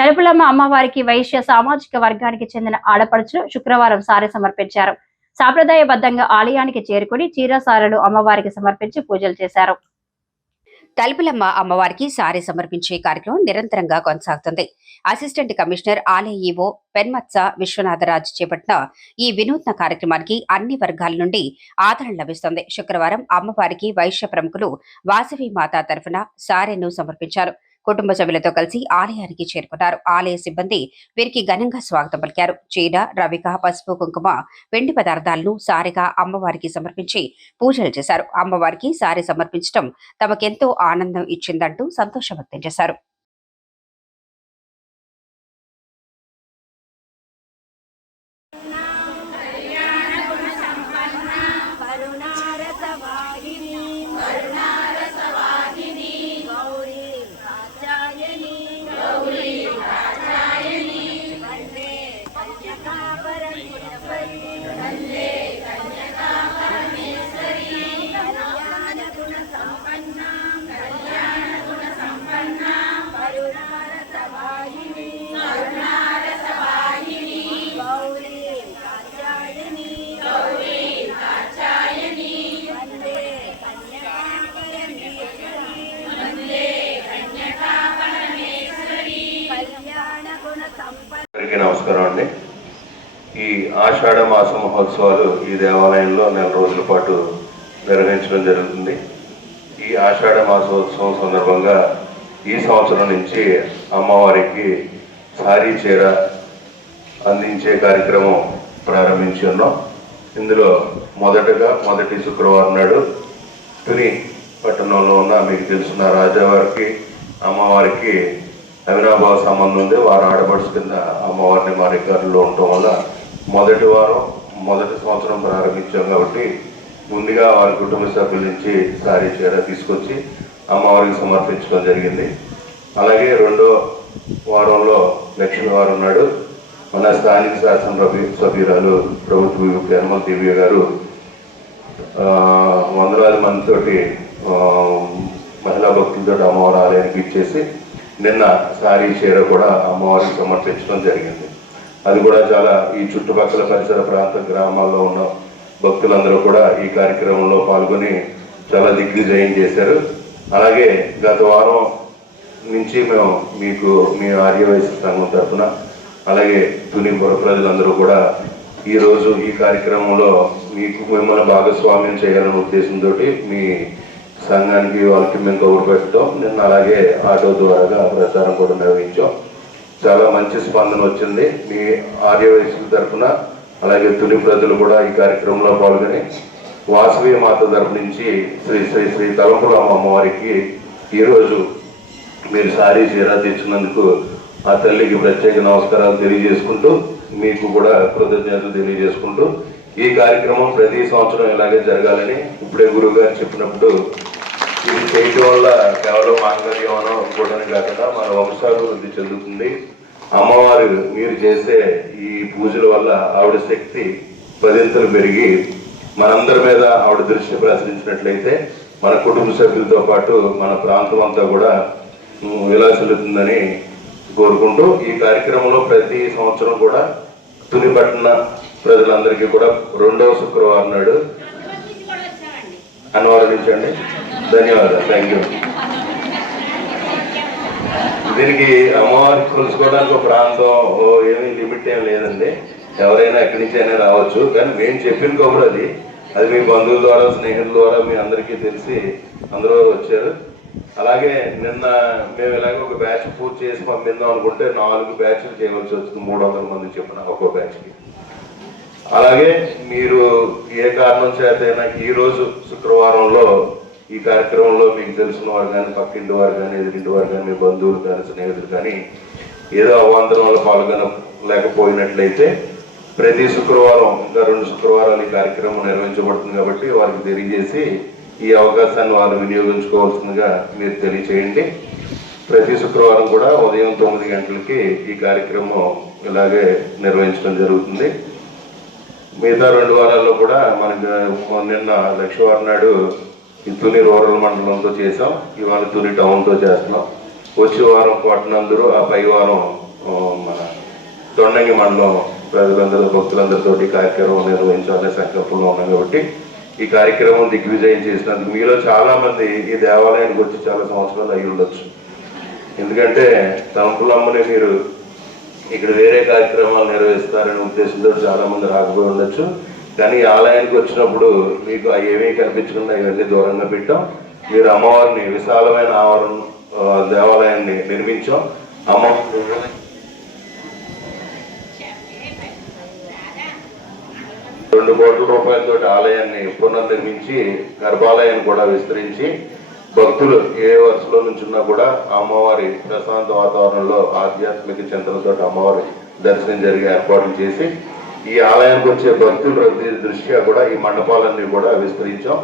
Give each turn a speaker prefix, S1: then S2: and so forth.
S1: తలుపులమ్మ అమ్మవారికి వైశ్య సామాజిక వర్గానికి చెందిన ఆడపడుచులు శుక్రవారం సారి సమర్పించారు. సాంప్రదాయబద్ధంగా ఆలయానికి చేరుకుని చీరసారలు అమ్మవారికి సమర్పించి పూజలు చేశారు.
S2: తలుపులమ్మ అమ్మవారికి సారీ సమర్పించే కార్యక్రమం నిరంతరంగా కొనసాగుతుంది. అసిస్టెంట్ కమిషనర్ ఆలయ ఈవో పెన్మత్స విశ్వనాథరాజ్ చేపట్టిన ఈ వినూత్న కార్యక్రమానికి అన్ని వర్గాల నుండి ఆదరణ లభిస్తుంది. శుక్రవారం అమ్మవారికి వైశ్య ప్రముఖులు వాసవి మాత తరఫున సారెను సమర్పించారు. కుటుంబ సభ్యులతో కలిసి ఆలయానికి చేరుకున్నారు. ఆలయ సిబ్బంది వీరికి ఘనంగా స్వాగతం పలికారు. చీర రవిక పసుపు కుంకుమ వెండి పదార్థాలను సారిగా అమ్మవారికి సమర్పించి పూజలు చేశారు. అమ్మవారికి సారి సమర్పించడం తమకెంతో ఆనందం ఇచ్చిందంటూ సంతోషం వ్యక్తం చేశారు.
S3: అందరికీ నమస్కారం అండి. ఈ ఆషాఢ మాస మహోత్సవాలు ఈ దేవాలయంలో నెల రోజుల పాటు నిర్వహించడం జరుగుతుంది. ఈ ఆషాఢ మాసోత్సవం సందర్భంగా ఈ సంవత్సరం నుంచి అమ్మవారికి సారీ చీర అందించే కార్యక్రమం ప్రారంభించి ఉన్నాం. ఇందులో మొదటగా మొదటి శుక్రవారం నాడు తుని పట్టణంలో ఉన్న మీకు తెలిసిన రాజావారికి అమ్మవారికి హైదరాబాద్ సంబంధం ఉంది. వారు ఆడపడుచు కింద అమ్మవారిని మా రికార్డులో ఉండటం వల్ల మొదటి వారం మొదటి సంవత్సరం ప్రారంభించాం కాబట్టి ముందుగా వారి కుటుంబ సభ్యుల నుంచి సారీ చీర తీసుకొచ్చి అమ్మవారికి సమర్పించడం జరిగింది. అలాగే రెండో వారంలో లక్ష్మీ వారు ఉన్నాడు. మన స్థానిక శాసనసభ సభ్యురాలు ప్రభుత్వ విప్ యనమల దివ్య గారు వందలాది మందితోటి మహిళా భక్తులతో అమ్మవారి ఆలయానికి ఇచ్చేసి నిన్న సారీ చీర కూడా అమ్మవారికి సమర్పించడం జరిగింది. అది కూడా చాలా ఈ చుట్టుపక్కల పరిసర ప్రాంత గ్రామాల్లో ఉన్న భక్తులందరూ కూడా ఈ కార్యక్రమంలో పాల్గొని చాలా దిగ్విజయం చేశారు. అలాగే గత వారం నుంచి మేము మీకు మీ ఆర్యవైశ్య సంఘం తరఫున అలాగే తుని ప్రజలందరూ కూడా ఈరోజు ఈ కార్యక్రమంలో మీకు మిమ్మల్ని భాగస్వామ్యం చేయాలనే ఉద్దేశంతో మీ సంఘానికి వాళ్ళకి మేము గౌరవ పెడతాం. నిన్న అలాగే ఆటో ద్వారా ప్రచారం కూడా నిర్వహించాం. చాలా మంచి స్పందన వచ్చింది. మీ ఆర్యవయసుల తరఫున అలాగే తుని ప్రజలు కూడా ఈ కార్యక్రమంలో పాల్గొని వాసవి మాత తరపు నుంచి శ్రీ శ్రీ శ్రీ తలంపులమ్మ అమ్మవారికి ఈరోజు మీరు సారీ చీరా తెచ్చినందుకు ఆ తల్లికి ప్రత్యేక నమస్కారాలు తెలియజేసుకుంటూ మీకు కూడా కృతజ్ఞతలు తెలియజేసుకుంటూ ఈ కార్యక్రమం ప్రతి సంవత్సరం ఇలాగే జరగాలని ఇప్పుడే గురువు గారు చెప్పినప్పుడు ఇది చేయటం వల్ల కేవలం మాంగళ్యమనో ఇంకోటని కాకుండా మన వంశాభివృద్ధి చెందుతుంది. అమ్మవారు మీరు చేసే ఈ పూజల వల్ల ఆవిడ శక్తి పదింతలు పెరిగి మనందరి మీద ఆవిడ దృష్టి ప్రసరించినట్లయితే మన కుటుంబ సభ్యులతో పాటు మన ప్రాంతం అంతా కూడా ఉమ్, విలాసిల్లుతుందని కోరుకుంటూ ఈ కార్యక్రమంలో ప్రతి సంవత్సరం కూడా తుని పట్టణ ప్రజలందరికీ కూడా రెండవ శుక్రవారం నాడు అండి. ధన్యవాదాలు. థ్యాంక్ యూ దీనికి అమ్మవారికి కొలుసుకోవడానికి ఒక ప్రాంతం ఓ ఏమీ లిమిట్ ఏం లేదండి. ఎవరైనా ఎక్కడి నుంచి అయినా రావచ్చు. కానీ మేము చెప్పిన కబురు అది. అది మీ బంధువుల ద్వారా స్నేహితుల ద్వారా మీ అందరికీ తెలిసి అందరూ వచ్చారు. అలాగే నిన్న మేము ఇలాగ ఒక బ్యాచ్ పూర్తి చేసి పంపిందాం అనుకుంటే నాలుగు బ్యాచ్లు చేయవలసి వచ్చింది. మూడు వందల మంది చెప్పిన ఒక్కో బ్యాచ్కి. అలాగే మీరు ఏ కారణం చేతైనా ఈ ఈరోజు శుక్రవారంలో ఈ కార్యక్రమంలో మీకు తెలిసిన వారు కానీ పక్కింటి వారు కానీ ఎదురింటి వారు కానీ మీ బంధువులు కానీ స్నేహితులు కానీ ఏదో అవాంతరంలో పాల్గొనలేకపోయినట్లయితే ప్రతి శుక్రవారం ఇంకా రెండు శుక్రవారాలు ఈ కార్యక్రమం నిర్వహించబడుతుంది కాబట్టి వారికి తెలియజేసి ఈ అవకాశాన్ని వారు వినియోగించుకోవాల్సిందిగా మీరు తెలియచేయండి. ప్రతి శుక్రవారం కూడా ఉదయం తొమ్మిది గంటలకి ఈ కార్యక్రమం ఇలాగే నిర్వహించడం జరుగుతుంది. మిగతా రెండు వారాల్లో కూడా మనకి నిన్న లక్షవారం నాడు తుని రూరల్ మండలంతో చేసాం. ఇవాళ తుని టౌన్తో చేస్తున్నాం. వచ్చే వారం పట్టణందరూ ఆ పై వారం మన దొండంగి మండలం ప్రజలందరూ భక్తులందరితోటి కార్యక్రమం నిర్వహించాలనే సంకల్పంలో ఉన్నాం కాబట్టి ఈ కార్యక్రమం దిగ్విజయం చేసినందుకు మీలో చాలా మంది ఈ దేవాలయానికి వచ్చి చాలా సంవత్సరాలు అయి ఉండొచ్చు. ఎందుకంటే తంపులమ్మని మీరు ఇక్కడ వేరే కార్యక్రమాలు నిర్వహిస్తారనే ఉద్దేశంతో చాలా మంది రాకపోయి ఉండొచ్చు. కానీ ఈ ఆలయానికి వచ్చినప్పుడు మీకు ఏమీ కనిపించకుండా ఇవన్నీ దూరంగా పెట్టాం. మీరు అమ్మవారిని విశాలమైన ఆవరణ దేవాలయాన్ని నిర్మించాం. అమ్మ. రెండు కోట్ల రూపాయలతో ఆలయాన్ని పునర్నిర్మించి గర్భాలయాన్ని కూడా విస్తరించి భక్తులు ఏ వరుసలో నుంచున్నా కూడా అమ్మవారి ప్రశాంత వాతావరణంలో ఆధ్యాత్మిక చింతనతో అమ్మవారి దర్శనం జరిగే ఏర్పాట్లు చేసి ఈ ఆలయానికి వచ్చే భక్తుల దృష్ట్యా కూడా ఈ మండపాలన్నీ కూడా విస్తరించాం.